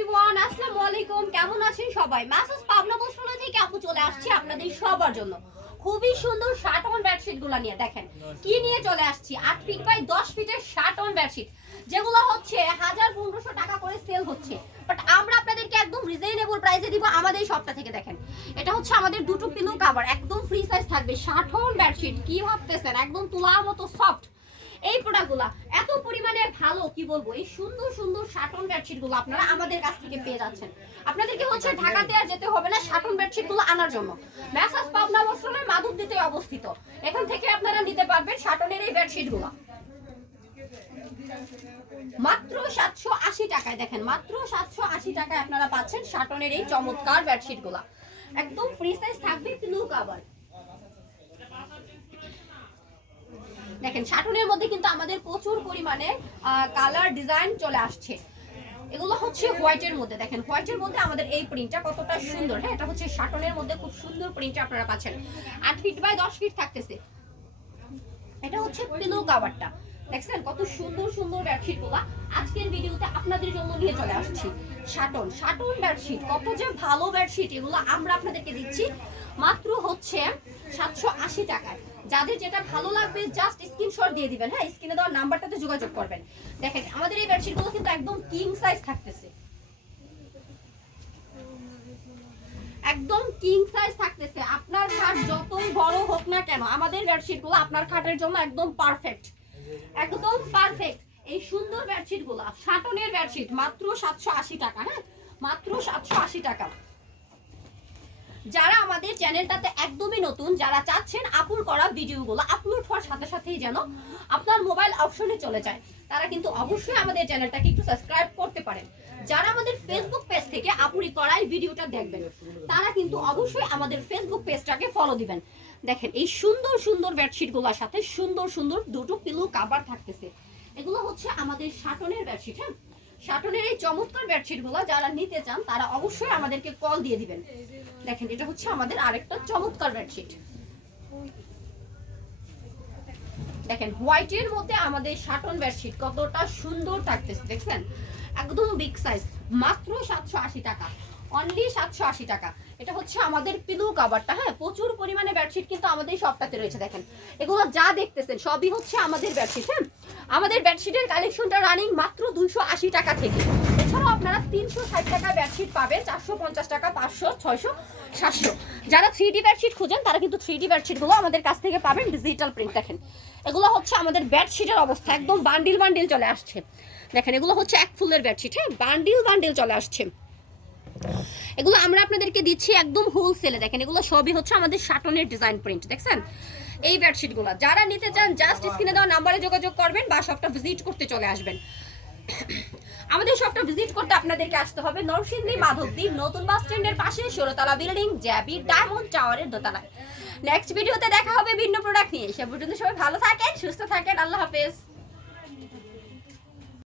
Everyone, আসসালামু আলাইকুম। কেমন আছেন সবাই? মাসাজ পাবনা বস্ত্রালয় থেকে আপু চলে আসছি আপনাদের সবার জন্য খুবই সুন্দর শার্ট অন বেডশিট গুলো নিয়ে। দেখেন কি নিয়ে চলে আসছি, 8 ফিট বাই 10 ফিটের শার্ট অন বেডশিট, যেগুলো হচ্ছে 1000-1500 টাকা করে সেল হচ্ছে, বাট আমরা আপনাদেরকে একদম রিজনেবল প্রাইসে দিব আমাদের শপটা থেকে। দেখেন এটা হচ্ছে আমাদের দুটো পিলো কভার, একদম ফ্রি সাইজ থাকবে। শার্ট অন বেডশিট কি ভাবতেছেন, একদম তুলার মতো সফট। এই প্রোডাক্টগুলো এত পরিমাণে ভালো, কি বলবো, এই সুন্দর সুন্দর শার্টন বেডশিটগুলো আপনারা আমাদের কাছ থেকে পেয়ে যাচ্ছেন। আপনাদেরকে হচ্ছে ঢাকাতে আর যেতে হবে না শার্টন বেডশিটগুলো আনার জন্য। মেসাজ পাবনা বস্ত্রালয় মাধবদীতে অবস্থিত, এখান থেকে আপনারা নিতে পারবেন শার্টনের এই বেডশিটগুলো মাত্র 780 টাকায়। দেখেন মাত্র 780 টাকায় আপনারা পাচ্ছেন শার্টনের এই চমৎকার বেডশিটগুলো, একদম ফ্রি সাইজ থাকবে, পিলো কভার। দেখেন শার্টনের মধ্যে কিন্তু আমাদের প্রচুর পরিমাণে কালার ডিজাইন চলে আসছে। এগুলো হচ্ছে হোয়াইটের মধ্যে। দেখেন হোয়াইটের মধ্যে আমাদের এই প্রিন্টটা কতটা সুন্দর। হ্যাঁ, এটা হচ্ছে শার্টনের মধ্যে খুব সুন্দর প্রিন্টটা আপনারা পাচ্ছেন। 8 ফিট বাই 10 ফিট থাকতেছে। এটা হচ্ছে পিলো কভারটা, দেখছেন কত সুন্দর সুন্দর বেডশিটগুলো আজকের ভিডিওতে আপনাদের জন্য নিয়ে চলে আসছি। শার্টন বেডশিট, কত যে ভালো বেডশিট, এগুলো আমরা আপনাদেরকে দিচ্ছি মাত্র হচ্ছে 780 টাকায়। যাদের যেটা ভালো লাগবে জাস্ট স্ক্রিনশট দিয়ে দিবেন। হ্যাঁ, স্ক্রিনে দেওয়া নাম্বারটাতে যোগাযোগ করবেন। দেখেন আমাদের এই বেডশিটগুলো কিন্তু একদম কিং সাইজ থাকতেছে, একদম কিং সাইজ থাকতেছে। আপনার খাট যতই বড় হোক না কেন, আমাদের বেডশিটগুলো আপনার খাটের জন্য একদম পারফেক্ট, একদম পারফেক্ট। এই সুন্দর বেডশিটগুলো শার্টনের বেডশিট মাত্র 780 টাকা। হ্যাঁ, মাত্র 780 টাকা। যারা আমাদের চ্যানেলটাতে একদমই নতুন, যারা চাচ্ছেন আপুর করা ভিডিওগুলো আপলোড হওয়ার সাথে সাথেই যেন আপনার মোবাইল অপশনে চলে যায়, তারা কিন্তু অবশ্যই আমাদের চ্যানেলটাকে একটু সাবস্ক্রাইব করতে পারেন। যারা আমাদের ফেসবুক পেজ থেকে আপুরি করাই ভিডিওটা দেখবেন, তারা কিন্তু অবশ্যই আমাদের ফেসবুক পেজটাকে ফলো দিবেন। দেখেন এই সুন্দর সুন্দর বেডশিটগুলোর সাথে সুন্দর সুন্দর দুটো পিলো কভার থাকতেছে। এগুলো হচ্ছে আমাদের শার্টনের বেডশিট। হ্যাঁ, শার্টনের এই চমৎকার বেডশিটগুলো যারা নিতে চান তারা অবশ্যই আমাদেরকে কল দিয়ে দিবেন। দেখেন এটা হচ্ছে আমাদের আরেকটা চমৎকার বেডশিট। দেখেন হোয়াইটের মধ্যে আমাদের শার্টন বেডশিট কতটা সুন্দর থাকতেছে, দেখছেন একদম বিগ সাইজ, মাত্র 780 টাকা, অনলি 780 টাকা। এটা হচ্ছে আমাদের পিলো কভারটা। হ্যাঁ, প্রচুর পরিমাণে বেডশিট কিন্তু আমাদের সবটাতে রয়েছে। দেখেন এগুলো যা দেখতেছেন সবই হচ্ছে আমাদের বেডশিট। হ্যাঁ, আমাদের বেডশিটের কালেকশনটা রানিং মাত্র 280 টাকা থেকে। এছাড়াও আপনারা 360 টাকা বেডশিট পাবেন, 450 টাকা, 500, 600, 700। যারা 3D বেডশিট খুঁজেন তারা কিন্তু 3D বেডশিটগুলো আমাদের কাছ থেকে পাবেন ডিজিটাল প্রিন্ট। দেখেন এগুলো হচ্ছে আমাদের বেডশিটের অবস্থা, একদম বান্ডিল বান্ডিল চলে আসছে। দেখেন এগুলো হচ্ছে এক ফুলের বেডশিট। হ্যাঁ, বান্ডিল বান্ডিল চলে আসছে। এগুলো আমরা আপনাদেরকে দিচ্ছি একদম হোলসেলে। দেখেন এগুলো সবই হচ্ছে আমাদের শার্টনের ডিজাইন প্রিন্ট। দেখছেন এই বেডশিটগুলো যারা নিতে চান জাস্ট স্ক্রিনে দেওয়া নাম্বারে যোগাযোগ করবেন বা শপটা ভিজিট করতে চলে আসবেন। আমাদের শপটা ভিজিট করতে আপনাদেরকে আসতে হবে নরসিংদী মাধবদী নতুন বাস স্ট্যান্ডের পাশে 16তলা বিল্ডিং, জ্যাবি ডায়মন্ড টাওয়ারের দোতলায়। নেক্সট ভিডিওতে দেখা হবে ভিন্ন প্রোডাক্ট নিয়ে। সে পর্যন্ত সবাই ভালো থাকেন, সুস্থ থাকেন, আল্লাহ হাফেজ।